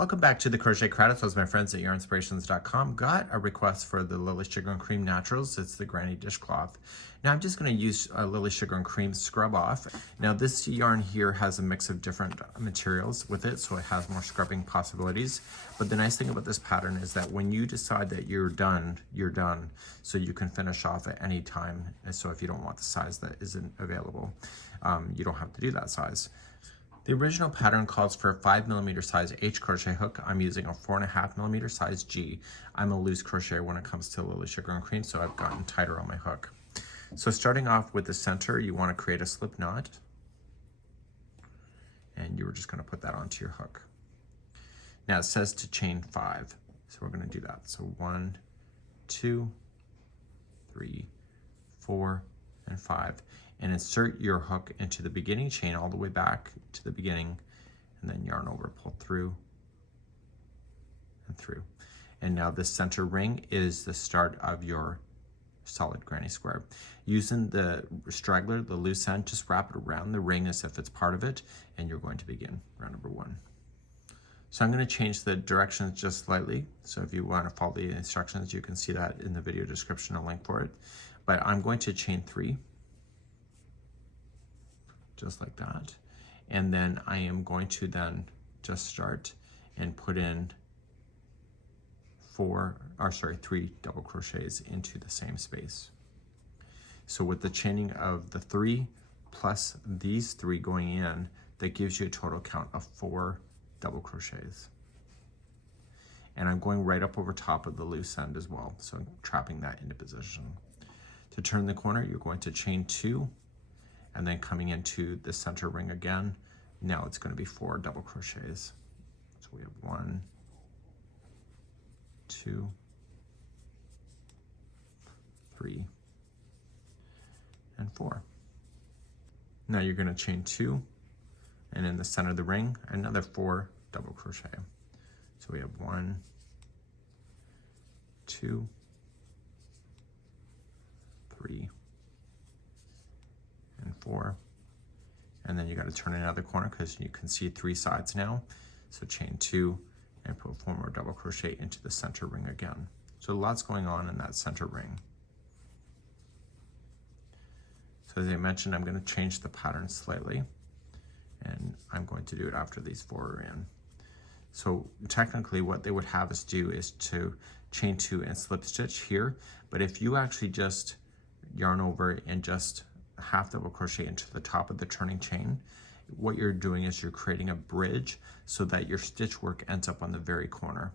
Welcome back to the Crochet Credits with my friends at YarnSpirations.com. Got a request for the Lily Sugar and Cream Naturals. It's the Granny Dishcloth. Now I'm just going to use Lily Sugar and Cream Scrub Off. Now this yarn here has a mix of different materials with it, so it has more scrubbing possibilities. But the nice thing about this pattern is that when you decide that you're done, you're done. So you can finish off at any time. And so if you don't want the size that isn't available, you don't have to do that size. The original pattern calls for a 5mm size H crochet hook. I'm using a 4.5mm size G. I'm a loose crocheter when it comes to Lily Sugar and Cream, so I've gotten tighter on my hook. So starting off with the center, you want to create a slip knot. And you're just going to put that onto your hook. Now it says to chain 5, so we're going to do that. So 1, 2, 3, 4, and 5. And insert your hook into the beginning chain all the way back to the beginning, and then yarn over, pull through and through. And now the center ring is the start of your solid granny square. Using the straggler, the loose end, just wrap it around the ring as if it's part of it, and you're going to begin round number 1. So I'm going to change the directions just slightly. So if you want to follow the instructions, you can see that in the video description, a link for it. But I'm going to chain 3. Just like that. And then I am going to then just start and put in 3 double crochets into the same space. So with the chaining of the 3 plus these 3 going in, that gives you a total count of 4 double crochets. And I'm going right up over top of the loose end as well, so I'm trapping that into position. To turn the corner, you're going to chain 2, and then coming into the center ring again. Now it's going to be 4 double crochets. So we have 1, 2, 3, and 4. Now you're going to chain 2, and in the center of the ring, another 4 double crochet. So we have 1, 2, 3, and 4, and then you got to turn another corner because you can see 3 sides now. So chain 2 and put 4 more double crochet into the center ring again. So lots going on in that center ring. So as I mentioned, I'm going to change the pattern slightly, and I'm going to do it after these 4 are in. So technically what they would have us do is to chain 2 and slip stitch here, but if you actually just yarn over and just half double crochet into the top of the turning chain, what you're doing is you're creating a bridge so that your stitch work ends up on the very corner.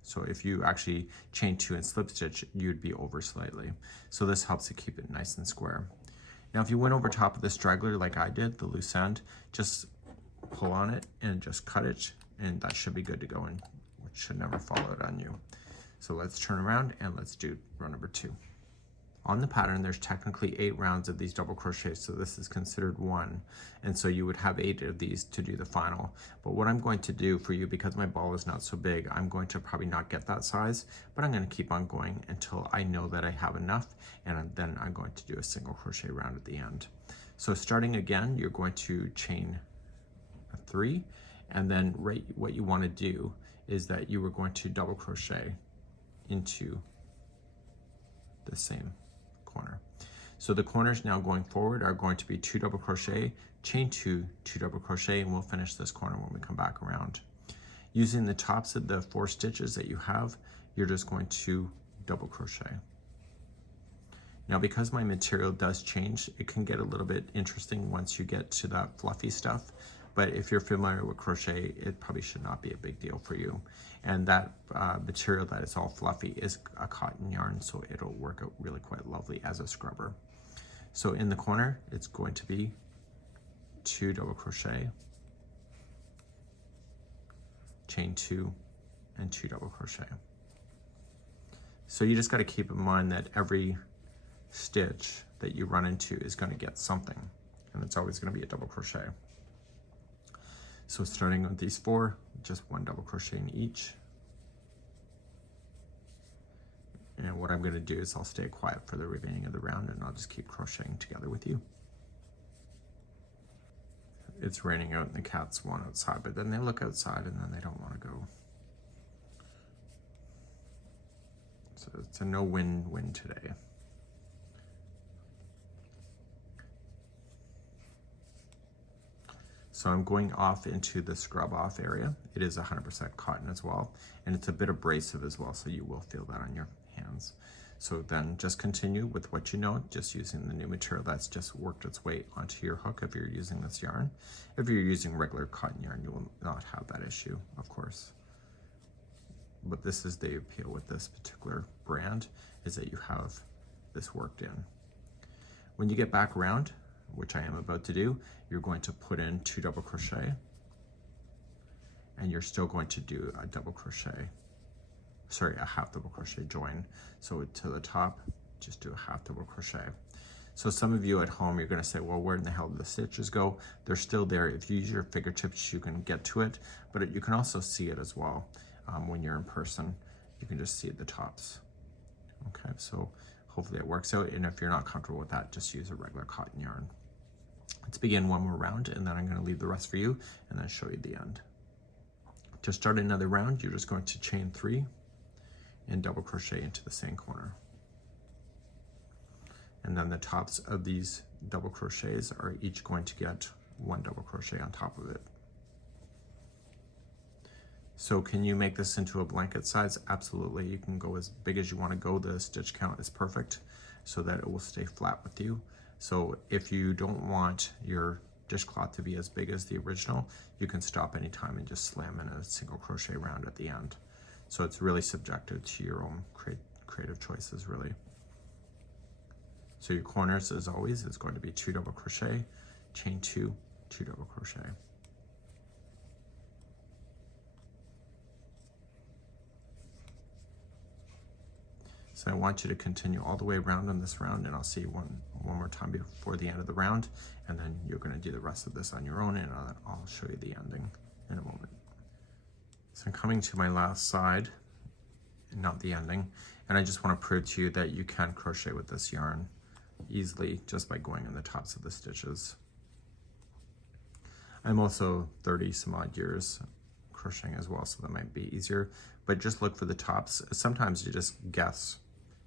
So if you actually chain 2 and slip stitch, you'd be over slightly. So this helps to keep it nice and square. Now if you went over top of the straggler like I did, the loose end, just pull on it and just cut it, and that should be good to go, and it should never fall out on you. So let's turn around and let's do row number 2. On the pattern, there's technically 8 rounds of these double crochets, so this is considered 1. And so you would have 8 of these to do the final. But what I'm going to do for you, because my ball is not so big, I'm going to probably not get that size, but I'm going to keep on going until I know that I have enough, and then I'm going to do a single crochet round at the end. So starting again, you're going to chain 3, and then what you want to do is that you are going to double crochet into the same corner. So the corners now going forward are going to be 2 double crochet, chain 2, 2 double crochet, and we'll finish this corner when we come back around. Using the tops of the 4 stitches that you have, you're just going to double crochet. Now because my material does change, it can get a little bit interesting once you get to that fluffy stuff. But if you're familiar with crochet, it probably should not be a big deal for you. And that material that is all fluffy is a cotton yarn, so it'll work out really quite lovely as a scrubber. So in the corner, it's going to be 2 double crochet, chain 2, and 2 double crochet. So you just got to keep in mind that every stitch that you run into is going to get something, and it's always going to be a double crochet. So starting with these 4, just 1 double crochet in each. And what I'm going to do is I'll stay quiet for the remaining of the round, and I'll just keep crocheting together with you. It's raining out and the cats want outside, but then they look outside and then they don't want to go. it's a no win-win today. So I'm going off into the scrub off area. It is 100% cotton as well, and it's a bit abrasive as well, so you will feel that on your hands. So then just continue with what you know, just using the new material that's just worked its way onto your hook if you're using this yarn. If you're using regular cotton yarn, you will not have that issue, of course. But this is the appeal with this particular brand, is that you have this worked in. When you get back around, which I am about to do, you're going to put in 2 double crochet, and you're still going to do a double crochet, sorry, a half double crochet join. So to the top, just do a half double crochet. So some of you at home, you're going to say, well, where in the hell did the stitches go? They're still there. If you use your fingertips, you can get to it, but you can also see it as well. When you're in person, you can just see the tops. Okay, so hopefully it works out, and if you're not comfortable with that, just use a regular cotton yarn. Let's begin one more round, and then I'm going to leave the rest for you and then show you the end. To start another round, you're just going to chain 3 and double crochet into the same corner. And then the tops of these double crochets are each going to get 1 double crochet on top of it. So can you make this into a blanket size? Absolutely. You can go as big as you want to go. The stitch count is perfect so that it will stay flat with you. So if you don't want your dishcloth to be as big as the original, you can stop anytime and just slam in a single crochet round at the end. So it's really subjective to your own creative choices, really. So your corners, as always, is going to be 2 double crochet, chain 2, 2 double crochet. So I want you to continue all the way around on this round, and I'll see you one more time before the end of the round, and then you're going to do the rest of this on your own, and I'll show you the ending in a moment. So I'm coming to my last side, not the ending, and I just want to prove to you that you can crochet with this yarn easily just by going in the tops of the stitches. I'm also 30 some odd years crocheting as well, so that might be easier, but just look for the tops. Sometimes you just guess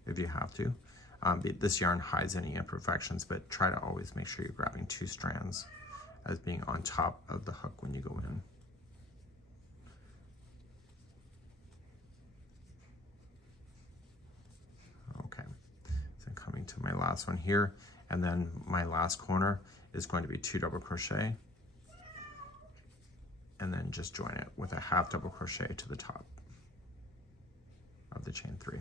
if you have to. This yarn hides any imperfections, but try to always make sure you're grabbing 2 strands as being on top of the hook when you go in. Okay, so I'm coming to my last one here, and then my last corner is going to be 2 double crochet, and then just join it with a half double crochet to the top of the chain 3.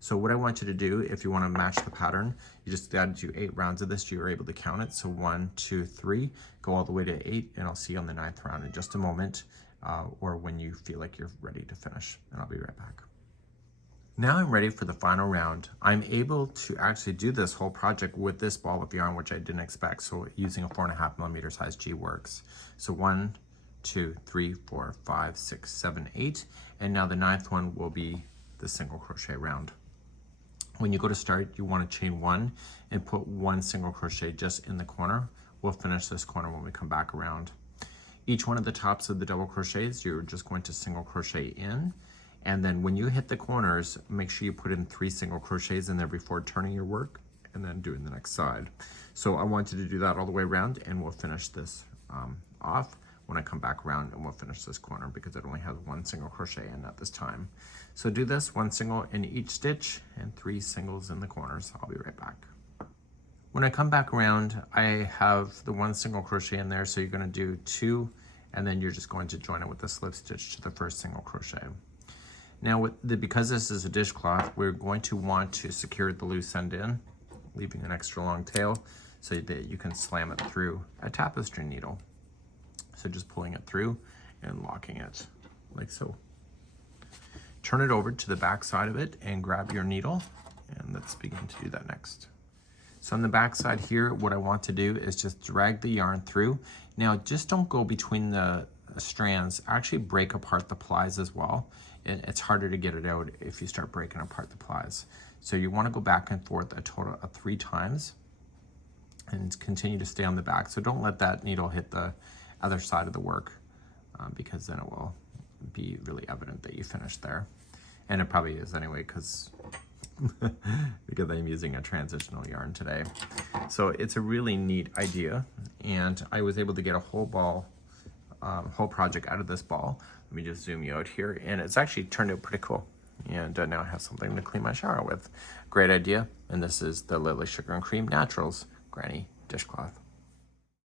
So what I want you to do, if you want to match the pattern, you just got to do 8 rounds of this. You're able to count it. So 1, 2, 3, go all the way to 8, and I'll see you on the 9th round in just a moment, or when you feel like you're ready to finish, and I'll be right back. Now I'm ready for the final round. I'm able to actually do this whole project with this ball of yarn, which I didn't expect. So using a 4.5mm size G works. So 1, 2, 3, 4, 5, 6, 7, 8, and now the 9th one will be the single crochet round. When you go to start, you want to chain 1 and put 1 single crochet just in the corner. We'll finish this corner when we come back around. Each one of the tops of the double crochets, you're just going to single crochet in, and then when you hit the corners, make sure you put in 3 single crochets in there before turning your work and then doing the next side. So I want you to do that all the way around, and we'll finish this off when I come back around, and we'll finish this corner because it only has 1 single crochet in at this time. So do this, 1 single in each stitch and 3 singles in the corners. I'll be right back. When I come back around, I have the 1 single crochet in there, so you're going to do 2, and then you're just going to join it with a slip stitch to the first single crochet. Now, because this is a dishcloth, we're going to want to secure the loose end in, leaving an extra long tail so that you can slam it through a tapestry needle. So just pulling it through and locking it like so. Turn it over to the back side of it and grab your needle, and let's begin to do that next. So on the back side here, what I want to do is just drag the yarn through. Now just don't go between the strands, actually break apart the plies as well. It's harder to get it out if you start breaking apart the plies. So you want to go back and forth a total of 3 times and continue to stay on the back. So don't let that needle hit the other side of the work because then it will be really evident that you finished there. And it probably is anyway, because I'm using a transitional yarn today. So it's a really neat idea, and I was able to get a whole ball, whole project out of this ball. Let me just zoom you out here, and it's actually turned out pretty cool. And now I have something to clean my shower with. Great idea. And this is the Lily Sugar and Cream Naturals Granny Dishcloth.